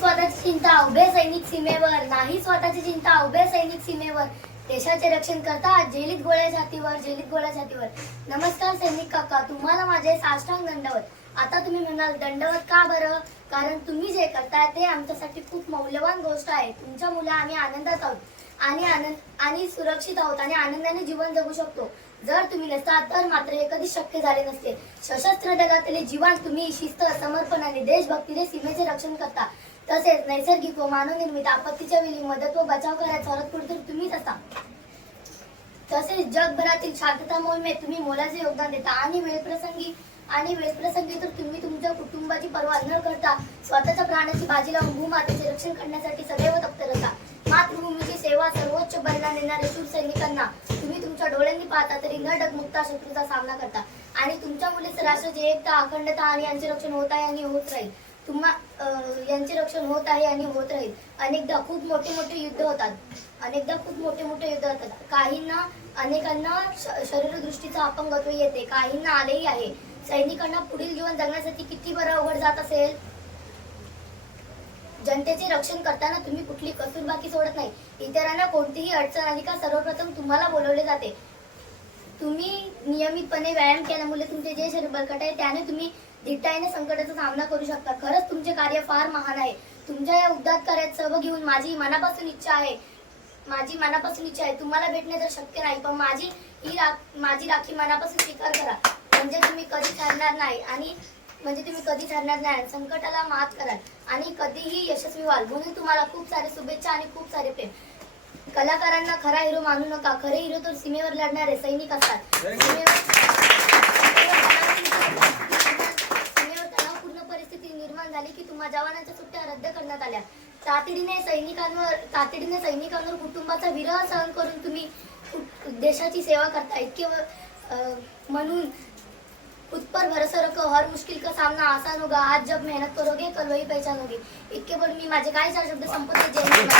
स्वतःची चिंता उभे सैनिक सीमेवर, नाही स्वतःची चिंता उभे सैनिक सीमेवर, देशाचे रक्षण करता जेलीत गोळ्या छातीवर, जेलीत गोळ्या छातीवर. नमस्कार सैनिक काका, तुम्हाला माझे साष्टांग दंडवत. आता तुम्ही म्हणाल दंडवत का बरं? कारण तुम्ही जे करताय ते आमच्यासाठी खूप मौल्यवान गोष्ट आहे. तुमच्यामुळे आम्ही आनंदात आहोत आणि सुरक्षित आहोत आणि आनंदाने जीवन जगू शकतो. जर तुम्ही नसतात तर मात्र हे कधीच शक्य झाले नसते. सशस्त्र दलातले जीवन तुम्ही शिस्त, समर्पणाने, देशभक्तीने सीमेचे रक्षण करता. तसेच नैसर्गिक व मानवनिर्मित आपत्तीच्या वेळी मदत व बचाव करायचा सर्वात पुढे तुम्हीच असता. तसेच जगभरातील शांतता मोहिमेत तुम्ही मोलाचे योगदान देता आणि वेळप्रसंगी तर तुम्ही तुमच्या कुटुंबाची पर्वा न करता स्वतःच्या प्राणाची बाजी लावून भूमातेचे रक्षण करण्यासाठी सदैव तत्पर असता. मातृभूमीची सेवा सर्वोच्च बलिदान देणाऱ्या शूर सैनिकांना तुम्ही तुमच्या डोळ्यांनी पाहता तरी न डगमगता शत्रूचा सामना करता आणि तुमच्या मुलीच राष्ट्राची एकता, अखंडता आणि यांचे रक्षण होत आहे आणि होत राहील. यांचे रक्षण होत आहे आणि होत राहील. अनेकदा खूप मोठे मोठे युद्ध होतात. अनेकांना शरीरदृष्टीचा अपंगत्व येते, काहींना आलेही आहे. सैनिकांना पुढील जीवन जगण्यासाठी किती बरं अवघड जात असेल. जनतेचे रक्षण करताना तुम्ही कुठली कसूरबाकी सोडत नाही. इतरांना कोणतीही अडचण आली का सर्वप्रथम तुम्हाला बोलवले जाते. तुम्ही नियमितपणे व्यायाम केल्यामुळे तुमचे जे शरीर बळकट आहे त्याने तुम्ही धीटाईने संकटाचा सामना करू शकता. खरंच तुमचे कार्य फार महान आहे. तुमच्या या उद्दात कार्यात सहभागी होऊन माझी मनापासून इच्छा आहे. तुम्हाला भेटणे तर शक्य नाही, पण माझी राखी मनापासून स्वीकार करा. म्हणजे तुम्ही कधी ठरणार नाही, संकटाला मात कराल आणि कधीही यशस्वी व्हाल. म्हणून तुम्हाला खूप सारे शुभेच्छा आणि खूप सारे प्रेम. कलाकारांना खरा हिरो मानू नका. खरे हिरो तर सीमेवर लढणारे सैनिक असतात. सीमेवर तणावपूर्ण परिस्थिती निर्माण झाली की तुम्हा जवानांच्या सुट्ट्या रद्द करण्यात आल्या. तातडीने सैनिकांवर कुटुंबाचा विरह सहन करून तुम्ही देशाची सेवा करता. इतके म्हणून खुद पर भरोसा रखो, हर मुश्किल का सामना आसान होगा. आज जब मेहनत करोगे कल वही पहचानोगे. इतके बोलून मी माझे काय चार शब्द संपवते. जय हिंद.